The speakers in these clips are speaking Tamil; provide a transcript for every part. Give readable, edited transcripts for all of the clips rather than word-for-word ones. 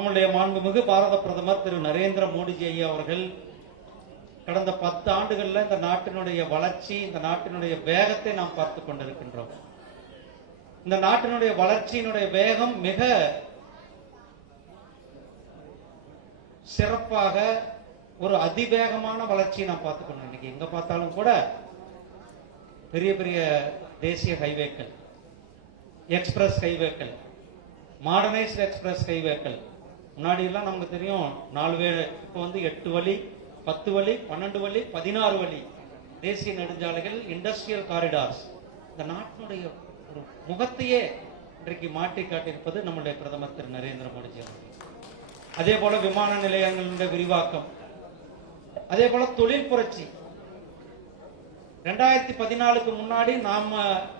நம்முடைய மாண்புமிகு பாரத பிரதமர் திரு நரேந்திர மோடிஜி ஐயா அவர்கள் கடந்த 10 ஆண்டுகள்ல இந்த நாட்டினுடைய வளர்ச்சி, இந்த நாட்டினுடைய வேகத்தை நாம் பார்த்து கொண்டிருக்கின்றோம். இந்த நாட்டினுடைய வளர்ச்சியினுடைய வேகம் மிக சிறப்பாக ஒரு அதிவேகமான வளர்ச்சியை நாம் பார்த்துக்கணும். இன்னைக்கு எங்க பார்த்தாலும் கூட பெரிய பெரிய தேசிய ஹைவேக்கள், எக்ஸ்பிரஸ் ஹைவேக்கள், மாடர்னைஸ்ட் எக்ஸ்பிரஸ் ஹைவேக்கள். முன்னாடி எல்லாம் நமக்கு தெரியும் 4 வழி, இப்போ வந்து 8 வழி, 10 வழி, 12 வழி, 16 வழி தேசிய நெடுஞ்சாலைகள், இண்டஸ்ட்ரியல் காரிடார்ஸ். இந்த நாட்டினுடைய ஒரு முகத்தையே இன்றைக்கு மாற்றி காட்டியிருப்பது நம்முடைய பிரதமர் திரு நரேந்திர மோடிஜி அவர்கள். அதே போல விமான நிலையங்களுடைய விரிவாக்கம், அதே போல தொழில் புரட்சி. 2014க்கு முன்னாடி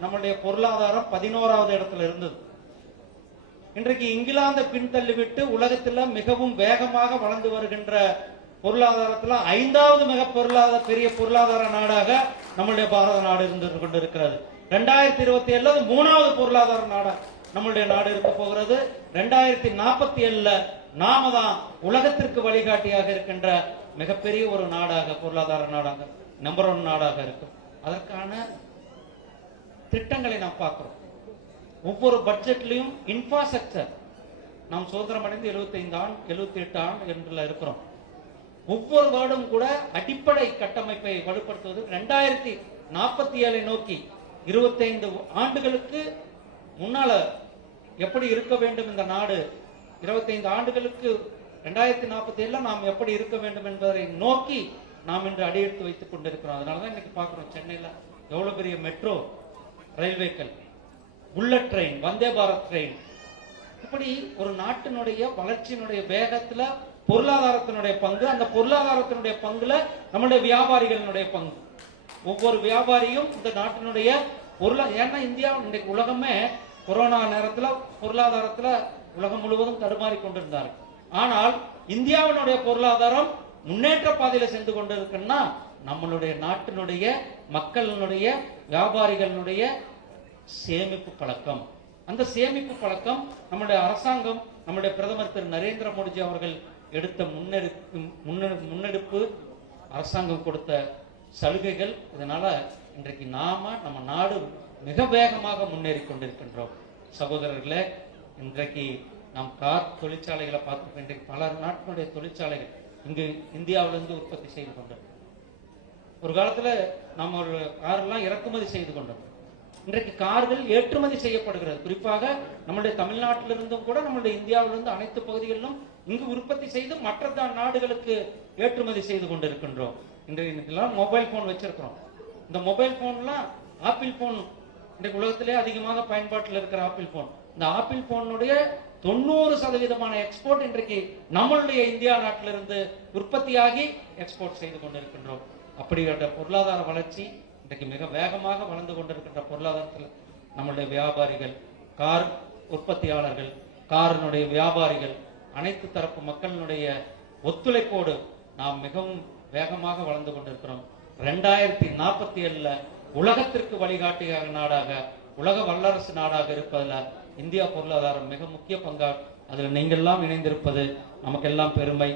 நம்முடைய பொருளாதாரம் 11வது இடத்துல இருந்தது. இன்றைக்கு இங்கிலாந்தை பின்தள்ளிவிட்டு உலகத்தில் மிகவும் வேகமாக வளர்ந்து வருகின்ற பொருளாதாரத்தில் 5வது பெரிய பொருளாதார நாடாக நம்முடைய பாரத நாடு இருந்து கொண்டிருக்கிறது. 2027 3வது பொருளாதார நாடா நம்முடைய நாடு இருக்க போகிறது. 2047 நாம தான் உலகத்திற்கு வழிகாட்டியாக இருக்கின்ற மிகப்பெரிய ஒரு நாடாக, பொருளாதார நாடாக, நம்பர் 1 நாடாக இருக்கும். அதற்கான திட்டங்களை நாம் பார்க்கிறோம். ஒவ்வொரு பட்ஜெட்லையும் இன்ஃப்ராஸ்ட்ரக்சர், நாம் சுதந்திரம் அடைந்து 78 ஆண்டு என்று இருக்கிறோம். ஒவ்வொரு வருடம் கூட அடிப்படை கட்டமைப்பை வலுப்படுத்துவது 2047 நோக்கி 25 ஆண்டுகளுக்கு முன்னால எப்படி இருக்க வேண்டும் இந்த நாடு, 25 ஆண்டுகளுக்கு 2047 நாம் எப்படி இருக்க வேண்டும் என்பதை நோக்கி நாம் இன்று அடியெடுத்து வைத்துக் கொண்டிருக்கிறோம். அதனாலதான் இன்னைக்கு பார்க்கிறோம், சென்னையில எவ்வளவு பெரிய metro ரயில்வேக்கள், bullet train, Vande Bharat train. இப்படி ஒரு நாட்டினுடைய வளர்ச்சியினுடைய வேகத்துல பொருளாதாரத்தினுடைய பங்கு, அந்த பொருளாதாரத்தினுடைய பங்குல நம்முடைய வியாபாரிகளினுடைய பங்கு. ஒவ்வொரு வியாபாரியும் இந்த நாட்டினுடைய ஏன்னா இந்தியா இன்றைக்கு உலகமே கொரோனா நேரத்துல பொருளாதாரத்துல உலகம் முழுவதும் தடுமாறி கொண்டிருந்தார்கள். ஆனால் இந்தியாவினுடைய பொருளாதாரம் முன்னேற்ற பாதையில சென்று கொண்டிருக்குன்னா நம்மளுடைய நாட்டினுடைய மக்களினுடைய வியாபாரிகளுடைய சேமிப்பு பழக்கம். அந்த சேமிப்பு பழக்கம் நம்முடைய அரசாங்கம், நம்முடைய பிரதமர் திரு நரேந்திர மோடிஜி அவர்கள் எடுத்த முன்னெடுப்பு, அரசாங்கம் கொடுத்த சலுகைகள். இதனால இன்றைக்கு நம்ம நாடு மிக வேகமாக முன்னேறி கொண்டிருக்கின்றோம். சகோதரர்களே, இன்றைக்கு நாம் கார் தொழிற்சாலைகளை பார்த்து இன்றைக்கு பல நாட்டினுடைய தொழிற்சாலைகள் இங்கு இந்தியாவிலிருந்து உற்பத்தி செய்து கொண்டோம். ஒரு காலத்துல நம்ம ஒரு காரெல்லாம் இறக்குமதி செய்து கொண்டோம். இன்றைக்கு கார்கள் ஏற்றுமதி செய்யப்படுகிறது. குறிப்பாக நம்முடைய தமிழ்நாட்டிலிருந்தும் கூட நம்முடைய இந்தியாவிலிருந்து அனைத்து பகுதிகளிலும் இங்கு உற்பத்தி செய்து மற்ற நாடுகளுக்கு ஏற்றுமதி செய்து கொண்டிருக்கின்றோம். இன்றைக்கு மொபைல் போன் வச்சிருக்கிறோம். இந்த மொபைல் போன்லாம் ஆப்பிள் போன் இன்றைக்கு உலகத்திலே அதிகமாக பயன்பாட்டில் இருக்கிற ஆப்பிள் போன். இந்த ஆப்பிள் போனுடைய 90% எக்ஸ்போர்ட் இன்றைக்கு நம்மளுடைய இந்தியா நாட்டிலிருந்து உற்பத்தியாகி எக்ஸ்போர்ட் செய்து கொண்டிருக்கின்றோம். அப்படிப்பட்ட பொருளாதார வளர்ச்சி இன்றைக்கு மிக வேகமாக வளர்ந்து கொண்டிருக்கின்ற பொருளாதாரத்தில் நம்முடைய வியாபாரிகள், கார் உற்பத்தியாளர்கள், காரினுடைய வியாபாரிகள், அனைத்து தரப்பு மக்களினுடைய ஒத்துழைப்போடு நாம் மிகவும் வேகமாக வளர்ந்து கொண்டிருக்கிறோம். 2047 உலகத்திற்கு வழிகாட்டியாக நாடாக, உலக வல்லரசு நாடாக இருப்பதில் இந்தியா பொருளாதாரம் மிக முக்கிய பங்காக அதில் நீங்கள்லாம் இணைந்திருப்பது நமக்கெல்லாம் பெருமை.